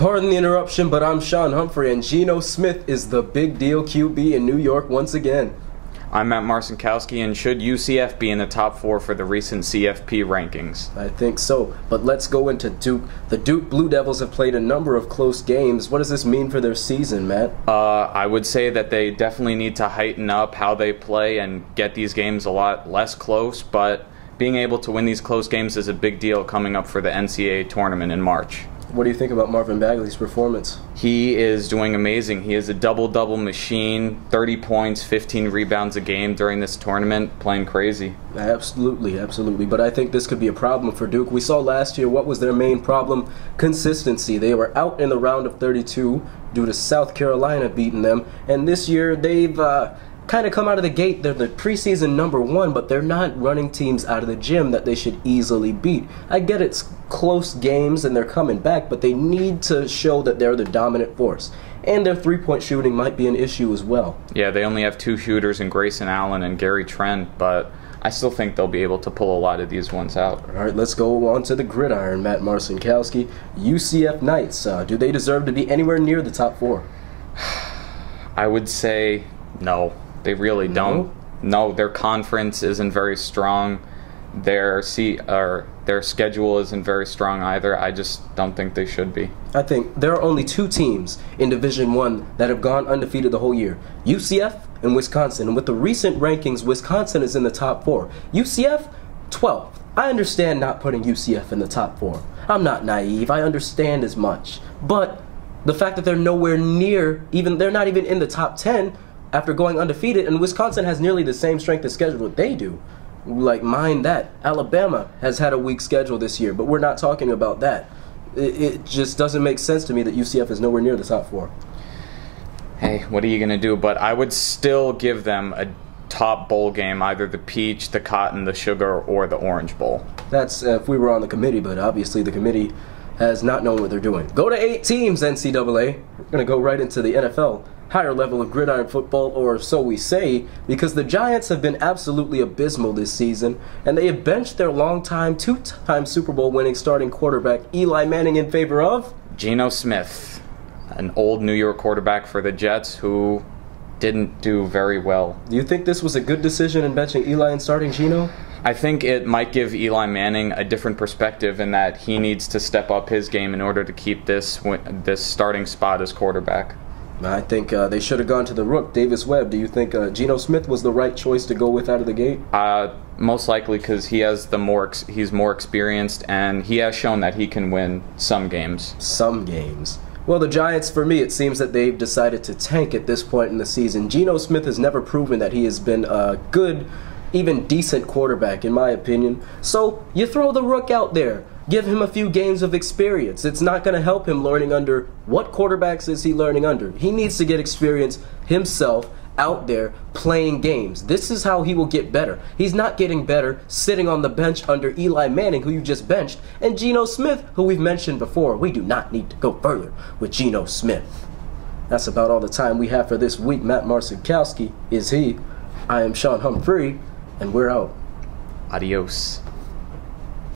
Pardon the interruption, but I'm Sean Humphrey, and Geno Smith is the big deal QB in New York once again. I'm Matt Marcinkowski, and should UCF be in the top 4 for the recent CFP rankings? I think so, but let's go into Duke. The Duke Blue Devils have played a number of close games. What does this mean for their season, Matt? I would say that they definitely need to heighten up how they play and get these games a lot less close, but being able to win these close games is a big deal coming up for the NCAA tournament in March. What do you think about Marvin Bagley's performance? He is doing amazing. He is a double-double machine, 30 points, 15 rebounds a game during this tournament, playing crazy. Absolutely, absolutely. But I think this could be a problem for Duke. We saw last year what was their main problem? Consistency. They were out in the round of 32 due to South Carolina beating them. And this year they've kind of come out of the gate. They're the preseason #1, but they're not running teams out of the gym that they should easily beat. I get it's close games and they're coming back, but they need to show that they're the dominant force. And their three-point shooting might be an issue as well. Yeah, they only have 2 shooters in Grayson Allen and Gary Trent, but I still think they'll be able to pull a lot of these ones out. All right, let's go on to the gridiron, Matt Marcinkowski. UCF Knights, do they deserve to be anywhere near the top 4? I would say no. They really don't. No, their conference isn't very strong. Their schedule isn't very strong either. I just don't think they should be. I think there are only 2 teams in Division I that have gone undefeated the whole year. UCF and Wisconsin. And with the recent rankings, Wisconsin is in the top 4. UCF, 12th. I understand not putting UCF in the top 4. I'm not naive. I understand as much. But the fact that they're nowhere near, they're not even in the top 10 after going undefeated, and Wisconsin has nearly the same strength of schedule that they do. Like, mind that. Alabama has had a weak schedule this year, but we're not talking about that. It just doesn't make sense to me that UCF is nowhere near the top 4. Hey, what are you going to do? But I would still give them a top bowl game, either the Peach, the Cotton, the Sugar, or the Orange Bowl. That's if we were on the committee, but obviously the committee has not known what they're doing. Go to 8 teams, NCAA. We're going to go right into the NFL. Higher level of gridiron football, or so we say, because the Giants have been absolutely abysmal this season, and they have benched their longtime, 2-time Super Bowl winning starting quarterback Eli Manning in favor of Geno Smith, an old New York quarterback for the Jets who didn't do very well. Do you think this was a good decision in benching Eli and starting Geno? I think it might give Eli Manning a different perspective in that he needs to step up his game in order to keep this starting spot as quarterback. I think they should have gone to the rook, Davis Webb. Do you think Geno Smith was the right choice to go with out of the gate? Most likely, because he's more experienced, and he has shown that he can win some games. Some games. Well, the Giants, for me, it seems that they've decided to tank at this point in the season. Geno Smith has never proven that he has been a good, even decent quarterback, in my opinion. So you throw the rook out there. Give him a few games of experience. It's not going to help him learning under what quarterbacks is he learning under. He needs to get experience himself out there playing games. This is how he will get better. He's not getting better sitting on the bench under Eli Manning, who you just benched, and Geno Smith, who we've mentioned before. We do not need to go further with Geno Smith. That's about all the time we have for this week. Matt Marcinkowski is he. I am Sean Humphrey, and we're out. Adios.